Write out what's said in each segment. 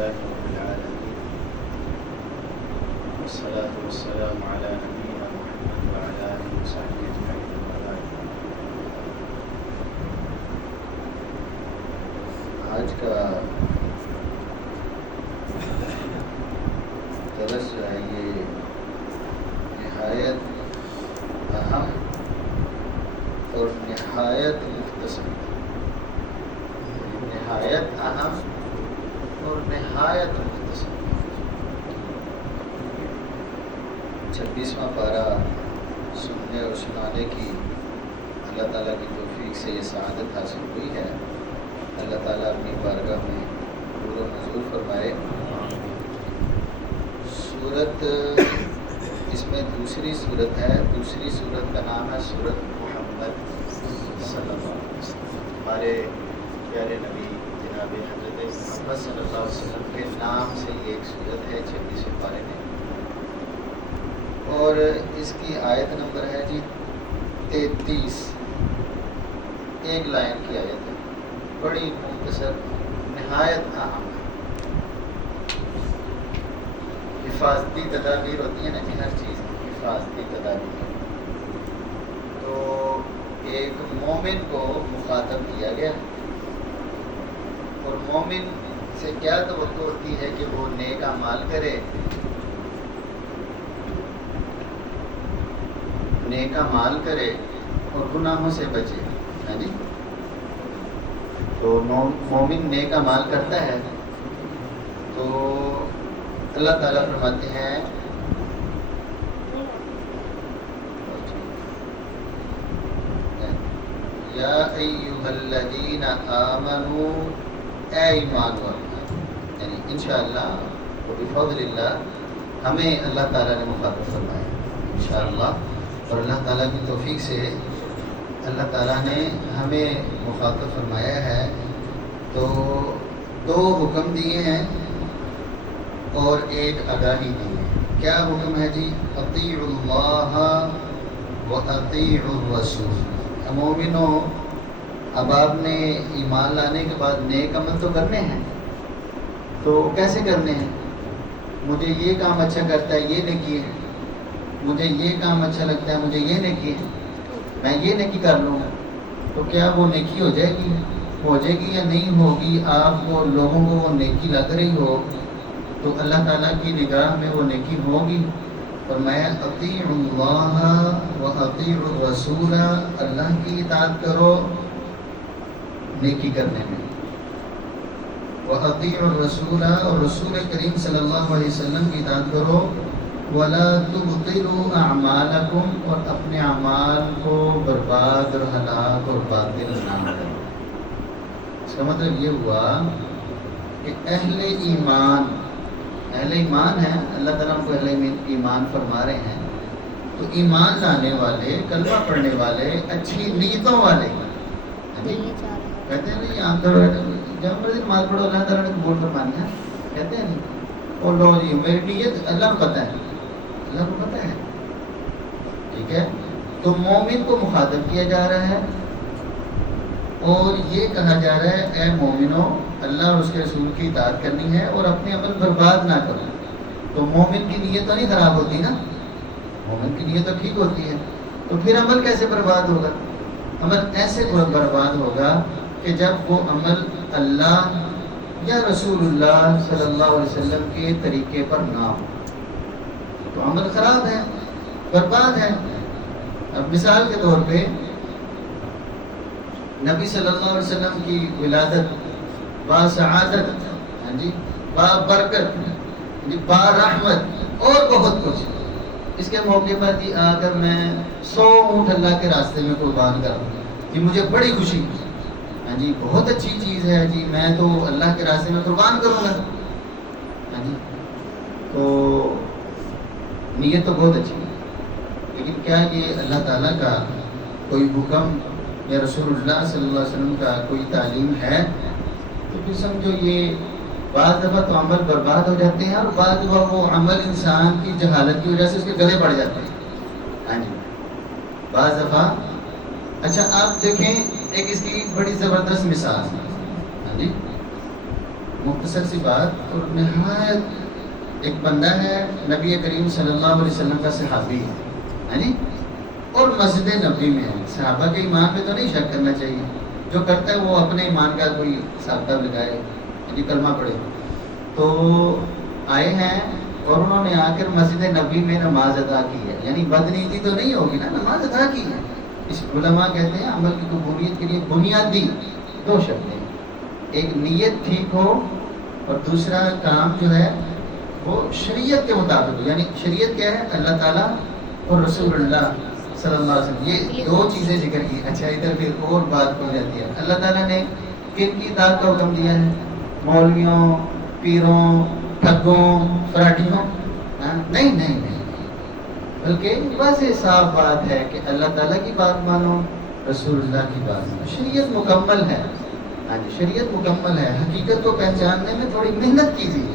لله رب العالمين والصلاة والسلام على نبينا محمد وعلى آله وصحبه أجمعين وبعد. آج کا درس جو ہے یہ نہایت اہم اور نہایت مختصر، نہایت اہم اور نہایت مختصر 26واں پارہ سننے اور سنانے کی اللہ تعالیٰ کی توفیق سے یہ سعادت حاصل ہوئی ہے. اللہ تعالیٰ اپنی بارگاہ میں قبول و منظور فرمائے. سورت اس میں دوسری صورت ہے. دوسری صورت کا نام ہے سورت محمد صلی اللہ علیہ وسلم. ہمارے پیارے نبی جناب حضرت محمد صلی اللہ علیہ وسلم کے نام سے یہ ایک صورت ہے 26ویں پارے میں، اور اس کی آیت نمبر ہے جی 33. ایک لائن کی آیت ہے، بڑی مختصر، نہایت اہم. حفاظتی تدابیر ہوتی ہیں نا جی، ہر چیز کی حفاظتی تدابیر. تو ایک مومن کو مخاطب کیا گیا اور مومن سے کیا توقع ہوتی ہے کہ وہ نیک اعمال کرے، نیک اعمال کرے اور گناہوں سے بچے. ہاں جی، تو مومن نیک اعمال کرتا ہے تو اللہ تعالیٰ فرماتے ہیں یا ایھا الذین آمنوا، اے ایمان والو. یعنی انشاءاللہ و بفضل اللہ ہمیں اللہ تعالیٰ نے مخاطب فرمایا انشاءاللہ، اور اللہ تعالیٰ کی توفیق سے اللہ تعالیٰ نے ہمیں مخاطب فرمایا ہے. تو دو حکم دیے ہیں اور ایک آگاہی دی ہے. کیا حکم ہے جی؟ اطیعوا اللہ و اطیعوا الرسول. مومنوں، اب آپ نے ایمان لانے کے بعد نیک عمل تو کرنے ہیں، تو کیسے کرنے ہیں؟ مجھے یہ کام اچھا کرتا ہے یہ نیکی ہے، مجھے یہ کام اچھا لگتا ہے مجھے یہ نیکی ہے، میں یہ نیکی کر لوں گا. تو کیا وہ نیکی ہو جائے گی یا نہیں ہوگی؟ آپ کو لوگوں کو وہ نیکی لگ رہی ہو تو اللہ تعالیٰ کی نگاہ میں وہ نیکی ہوگی. فرمایا اطیعوا اللہ و اطیعوا الرسول، اللہ کی اطاعت کرو نیکی کرنے میں، و اطیعوا الرسول، اور رسول کریم صلی اللہ علیہ وسلم کی اطاعت کرو. ولا تبطلوا اعمالکم، اور اپنے اعمال کو برباد اور ہلاک اور باطل نہ کرو. اس کا مطلب یہ ہوا کہ اہل ایمان ہیں، اللہ تعالیٰ کو اہل ایمان فرما رہے ہیں. تو ایمان لانے والے، کلمہ پڑھنے والے، اچھی نیتوں والے کہتے ہیں نہیں عام طور جب مرضی نماز پڑھو اللہ تعالیٰ نے قبول فرمانی ہے، کہتے ہیں نہیں. اور لو جی میری نیت اللہ کو پتہ ہے، اللہ کو پتہ ہے. ٹھیک ہے، تو مومن کو مخاطب کیا جا رہا ہے اور یہ کہا جا رہا ہے اے مومنو، اللہ اور اس کے رسول کی اطاعت کرنی ہے اور اپنے عمل برباد نہ کرو. تو مومن کی نیت تو نہیں خراب ہوتی نا، مومن کی نیت تو ٹھیک ہوتی ہے. تو پھر عمل کیسے برباد ہوگا؟ عمل ایسے برباد ہوگا کہ جب وہ عمل اللہ یا رسول اللہ صلی اللہ علیہ وسلم کے طریقے پر نہ ہو تو عمل خراب ہے، برباد ہے. اب مثال کے طور پہ نبی صلی اللہ علیہ وسلم کی ولادت با سعادت، ہاں جی، با برکت، با رحمت اور بہت کچھ. اس کے موقع پر جی آ کر میں 100 اونٹ اللہ کے راستے میں قربان کروں جی، مجھے بڑی خوشی. ہاں جی، بہت اچھی چیز ہے جی، میں تو اللہ کے راستے میں قربان کروں گا. ہاں جی، تو نیت تو بہت اچھی ہے، لیکن کیا یہ اللہ تعالیٰ کا کوئی حکم یا رسول اللہ صلی اللہ علیہ وسلم کا کوئی تعلیم ہے؟ تو پھر سمجھو یہ بعض دفعہ تو عمل برباد ہو جاتے ہیں اور بعض دفعہ وہ عمل انسان کی جہالت کی وجہ سے اس کے گلے پڑ جاتے ہیں. ہاں جی، بعض دفعہ. اچھا آپ دیکھیں ایک اس کی بڑی زبردست مثال. ہاں جی، مختصر سی بات، اور نہایت ایک بندہ ہے نبی کریم صلی اللہ علیہ وسلم کا صحابی ہے جی، اور مسجد نبوی میں ہے. صحابہ کے ایمان پہ تو نہیں شک کرنا چاہیے، جو کرتا ہے وہ اپنے ایمان کا کوئی ثابتہ لگائے جی، کلمہ پڑھے. تو آئے ہیں اور انہوں نے آ کر مسجد نبوی میں نماز ادا کی ہے، یعنی بدنیتی تو نہیں ہوگی نا، نماز ادا کی ہے. اس علماء کہتے ہیں عمل کی قبولیت کے لیے بنیادی دو شرطیں، ایک نیت ٹھیک ہو اور دوسرا کام جو ہے وہ شریعت کے مطابق ہو. یعنی شریعت کیا ہے؟ اللہ تعالیٰ اور رسول اللہ صلی اللہ علیہ وسلم، یہ دو چیزیں ذکر کی. اچھا ادھر پھر اور بات ہو جاتی ہے، اللہ تعالیٰ نے کن کی اطاعت کا حکم دیا ہے؟ مولویوں، پیروں، ٹھگوں، فراڈیوں؟ نہیں نہیں نہیں، بلکہ واضح صاف بات ہے کہ اللہ تعالیٰ کی بات مانو، رسول اللہ کی بات مانو. شریعت مکمل ہے. ہاں جی، شریعت مکمل ہے. حقیقت کو پہچاننے میں تھوڑی محنت کیجیے.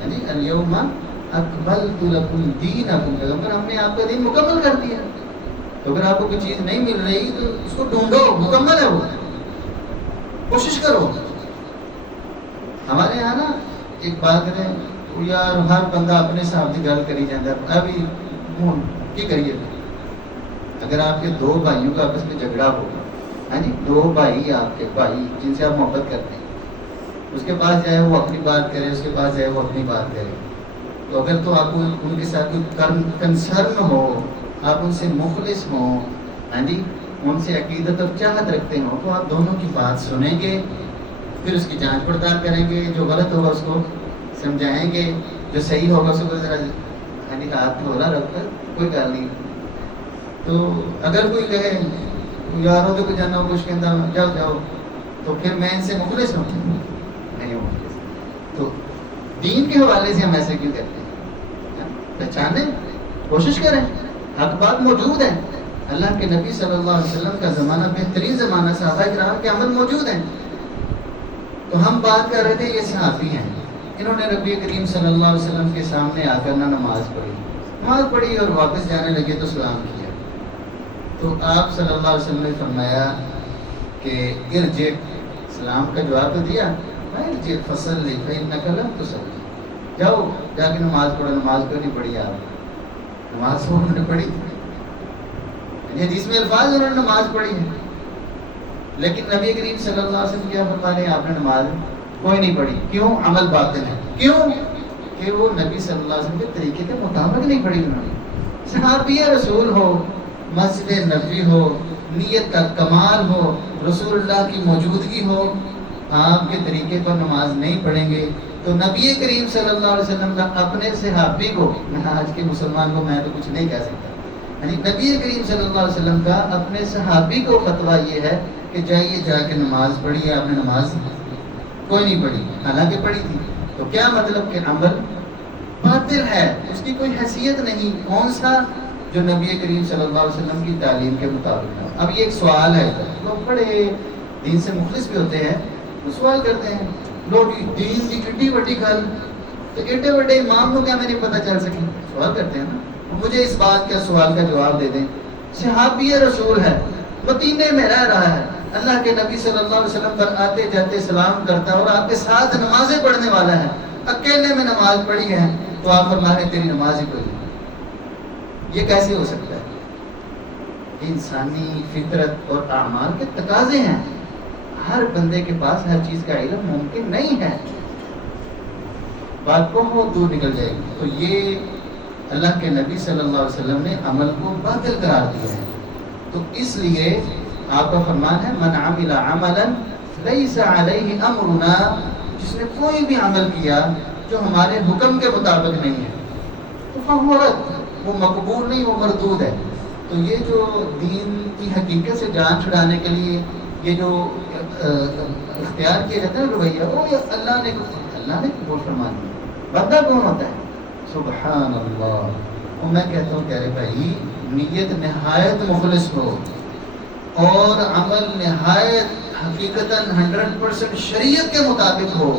ہاں جی، الیوم اکملت لکم دینکم، پیغمبر ہم نے آپ کا دین مکمل کر دیا. تو اگر آپ کو کوئی چیز نہیں مل رہی تو اس کو ڈھونڈو، مکمل ہے وہ، کوشش کرو. ہمارے یہاں نا ایک بات ہے، یار ہر بندہ اپنے حساب سے گل کری جاتا ہے. ابھی کی کریے؟ اگر آپ کے دو بھائیوں کا آپس میں جھگڑا ہو، ہاں جی، دو بھائی آپ کے بھائی جن سے آپ محبت کرتے ہیں، اس کے پاس جائے وہ اپنی بات کرے، اس کے پاس جائے وہ اپنی بات کرے، تو اگر تو آپ کو ان کے ساتھ کوئی کنسرن ہو، آپ ان سے مخلص ہوں، ہاں جی، ان سے عقیدت اور چاہت رکھتے ہوں، تو آپ دونوں کی بات سنیں گے، پھر اس کی جانچ پڑتال کریں گے. جو غلط ہوگا اس کو سمجھائیں گے، جو صحیح ہوگا اس کو ذرا یعنی ہاتھ تھوڑا رکھ کر کوئی گل نہیں. تو اگر کوئی کہے یاروں کے کو جانا کچھ کہتا جاؤ جاؤ، تو پھر میں ان سے مخلص ہوں نہیں ہوں. تو دین کے حوالے سے ہم ایسے کیوں کرتے ہیں؟ پہچانیں، کوشش کریں. حق بات موجود ہے. اللہ کے نبی صلی اللہ علیہ وسلم کا زمانہ بہترین زمانہ، صحابہ کرام کے عمل موجود ہیں. تو ہم بات کر رہے تھے، یہ صحابی ہیں، انہوں نے نبی کریم صلی اللہ علیہ وسلم کے سامنے آ کر نماز پڑھی اور واپس جانے لگے تو سلام کیا. تو آپ صلی اللہ علیہ وسلم نے فرمایا کہ ارجع، سلام کا جواب تو دیا، ارجع فصلی فإنک لم تصلی، جاؤ جا کے نماز پڑھو. نماز کیوں نہیں پڑھی آپ؟ نماز تو انہوں نے پڑھی تھی، حدیث میں الفاظ انہوں نے نماز پڑھی ہے، لیکن نبی کریم صلی اللہ علیہ وسلم کیا فرما رہے ہیں؟ آپ نے نماز کوئی نہیں پڑھی. کیوں؟ عمل باطل ہے. کیوں؟ کہ وہ نبی صلی اللہ علیہ وسلم کے طریقے کے مطابق نہیں پڑھی انہوں نے. صحابی رسول ہو، مسجد نبوی ہو، نیت کا کمال ہو، رسول اللہ کی موجودگی ہو، آپ کے طریقے پر نماز نہیں پڑھیں گے تو نبی کریم صلی اللہ علیہ وسلم کا اپنے صحابی کو، میں آج کے مسلمان کو میں تو کچھ نہیں کہہ سکتا، یعنی نبی کریم صلی اللہ علیہ وسلم کا اپنے صحابی کو فتویٰ یہ ہے کہ جائیے جا کے نماز پڑھیے. آپ نے نماز کوئی نہیں پڑھی، حالانکہ پڑھی تھی. تو کیا مطلب کہ عمل باطل ہے، اس کی کوئی حیثیت نہیں. کون سا؟ جو نبی کریم صلی اللہ علیہ وسلم کی تعلیم کے مطابق ہے. اب یہ ایک سوال ہے، لوگ بڑے دین سے مخلص بھی ہوتے ہیں، وہ سوال کرتے ہیں، لوگ دین کی ایڈی بڑی گل تو ایڈے بڑے امام کو کیا میں نہیں پتہ چل سکی؟ سوال کرتے ہیں نا. مجھے اس بات کا سوال کا جواب دے دیں. صحابی رسول ہے، مدینے میں رہ رہا ہے، اللہ کے نبی صلی اللہ علیہ وسلم پر آتے جاتے سلام کرتا ہے اور آپ کے ساتھ نمازیں پڑھنے والا ہے، اکیلے میں نماز پڑھی ہے تو آپ فرما رہے ہیں تیری نماز ہی کوئی نہیں. یہ کیسے ہو سکتا ہے؟ انسانی فطرت اور اعمال کے تقاضے ہیں. ہر بندے کے پاس ہر چیز کا علم ممکن نہیں ہے. بات بہت دور نکل جائے گی. تو یہ اللہ کے نبی صلی اللہ علیہ وسلم نے عمل کو باطل قرار دیا ہے. تو اس لیے آپ کا فرمان ہے من عمل عملا لیس علیہ امرنا، جس نے کوئی بھی عمل کیا جو ہمارے حکم کے مطابق نہیں ہے تو فہو رد، وہ مقبول نہیں، وہ مردود ہے. تو یہ جو دین کی حقیقت سے جان چھڑانے کے لیے یہ جو اختیار کیا جاتا ہے رویہ، وہ اللہ نے قبول فرما دیا. بندہ کون ہوتا ہے؟ سبحان اللہ. اور میں کہتا ہوں پیارے بھائی، نیت نہایت مخلص ہو اور عمل نہایت حقیقتاً 100% شریعت کے مطابق ہو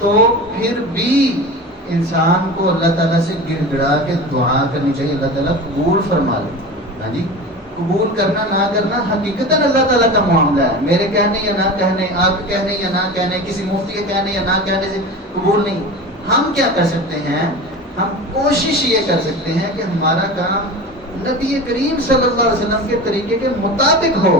تو پھر بھی انسان کو اللہ تعالیٰ سے گڑ گڑا کے دعا کرنی چاہیے، اللہ تعالیٰ قبول فرما لے. ہاں جی، قبول کرنا نہ کرنا حقیقتاً اللہ تعالیٰ کا معاملہ ہے. میرے کہنے یا نہ کہنے، آپ کے کہنے یا نہ کہنے، کسی مفتی کے کہنے یا نہ کہنے سے قبول نہیں. ہم کیا کر سکتے ہیں؟ ہم کوشش یہ کر سکتے ہیں کہ ہمارا کام نبی کریم صلی اللہ علیہ وسلم کے طریقے کے مطابق ہو.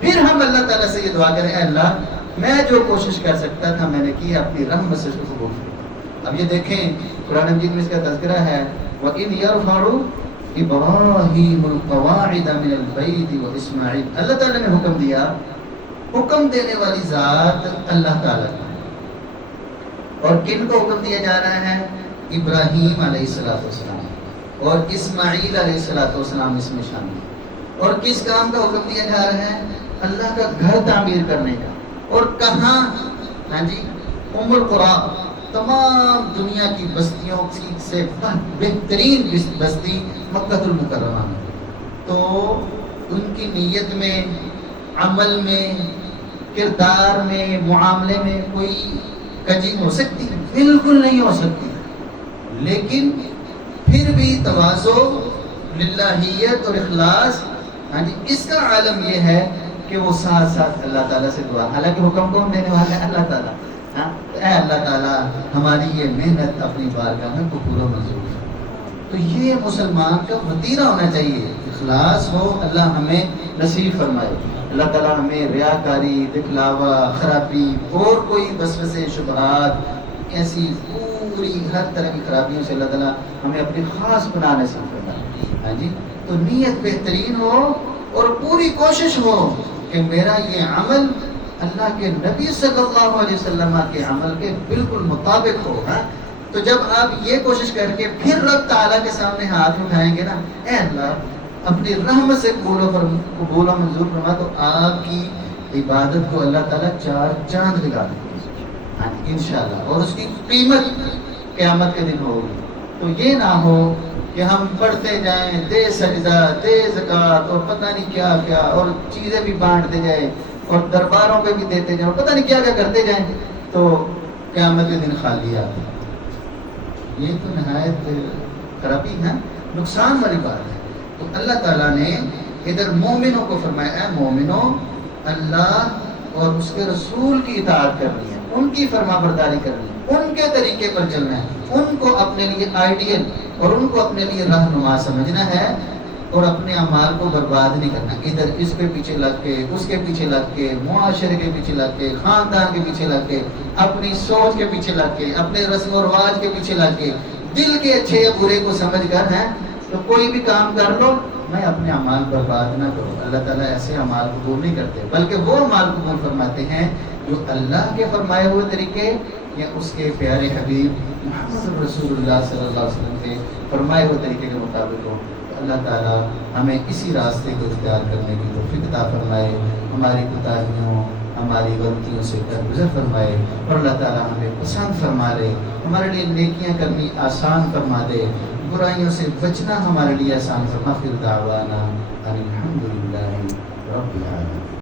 پھر ہم اللہ تعالیٰ سے یہ دعا کریں، اے اللہ میں جو کوشش کر سکتا تھا میں نے کی، اپنی رحمت سے اس کو قبول کیا. اب یہ دیکھیں قرآن مجید میں اس کا تذکرہ ہے، وَإِذْ يَرْفَعُ إِبْرَاهِيمُ الْقَوَاعِدَ مِنَ الْبَيْتِ وَإِسْمَاعِيلُ. اللہ تعالیٰ نے حکم دیا، حکم دینے والی ذات اللہ تعالیٰ ہے. اور کن کو حکم دیا جا رہا ہے؟ ابراہیم علیہ السلام اور اسماعیل علیہ السلام اس میں شامل ہیں. اور کس کام کا حکم دیا جا رہا ہے؟ اللہ کا گھر تعمیر کرنے کا. اور کہاں؟ ہاں جی، ام القریٰ، تمام دنیا کی بستیوں سے بہترین بستی مکہ المکرمہ میں. تو ان کی نیت میں، عمل میں، کردار میں، معاملے میں کوئی کجی ہو سکتی؟ بالکل نہیں ہو سکتی. لیکن پھر بھی تواضع، للہیت اور اخلاص، ہاں جی، اس کا عالم یہ ہے کہ وہ ساتھ ساتھ اللہ تعالیٰ سے دعا. حالانکہ حکم کون دینے والا ہے؟ اللہ تعالیٰ. ہاں، اے اللہ تعالیٰ ہماری یہ محنت اپنی بارگاہ میں قبول و منظور ہے. تو یہ مسلمان کا وتیرہ ہونا چاہیے، اخلاص ہو. اللہ ہمیں نصیب فرمائے. اللہ تعالیٰ ہمیں ریاکاری، دکھلاوا، خرابی اور کوئی وسوسے، شبہات، ایسی پوری ہر طرح کی خرابیوں سے اللہ تعالیٰ ہمیں اپنی خاص پناہ نصیب فرمائے. ہاں جی، تو نیت بہترین ہو اور پوری کوشش ہو کہ میرا یہ عمل اللہ کے نبی صلی اللہ علیہ وسلم کے عمل کے بالکل مطابق ہو. ہاں، تو جب آپ یہ کوشش کر کے پھر رب تعالیٰ کے سامنے ہاتھ اٹھائیں گے نا، اے اللہ اپنی رحمت سے قبول و منظور فرما، تو آپ کی عبادت کو اللہ تعالیٰ 4 چاند لگا دیں گے. ہاں انشاءاللہ. اور اس کی قیمت قیامت کے دن ہوگی. تو یہ نہ ہو کہ ہم پڑھتے جائیں، دے سجدہ، دے زکوٰۃ، اور پتہ نہیں کیا کیا، اور چیزیں بھی بانٹتے جائیں، اور درباروں پہ بھی دیتے جائیں، اور پتہ نہیں کیا کیا کرتے جائیں، تو قیامت کے دن خالی آتے. یہ تو نہایت خرابی ہے، نقصان والی بات ہے. تو اللہ تعالیٰ نے ادھر مومنوں کو فرمایا، اے مومنوں، اللہ اور اس کے رسول کی اطاعت کرنی ہے، ان کی فرما برداری کرنی ہے، ان کے طریقے پر چلنا ہے، ان کو اپنے لیے آئیڈیل اور ان کو اپنے لیے رہنما سمجھنا ہے، اور اپنے اعمال کو برباد نہیں کرنا. ادھر اس کے پیچھے لگ کے، اس کے پیچھے لگ کے، معاشرے کے پیچھے لگ کے، خاندان کے پیچھے لگ کے، اپنی سوچ کے پیچھے لگ کے، اپنے رسم و رواج کے پیچھے لگ کے، دل کے اچھے یا برے کو سمجھ کر ہیں تو کوئی بھی کام کر لو، میں اپنے اعمال برباد نہ کروں. اللہ تعالیٰ ایسے اعمال قبول نہیں کرتے، بلکہ وہ اعمال قبول فرماتے ہیں جو اللہ کے فرمائے ہوئے طریقے یا اس کے پیارے حبیب محمد رسول اللہ صلی اللہ علیہ وسلم کے فرمائے ہوئے طریقے کے مطابق ہو. اللہ تعالیٰ ہمیں اسی راستے کو اختیار کرنے کی توفیق عطا فرمائے، ہماری کوتاہیوں، ہماری غلطیوں سے درگزر فرمائے، اور اللہ تعالیٰ ہمیں پسند فرما لے، ہمارے لیے نیکیاں کرنی آسان فرما دے، برائیوں سے بچنا ہمارے لیے آسان فرما. پھر دعوانا الحمدللہ رب العالمین.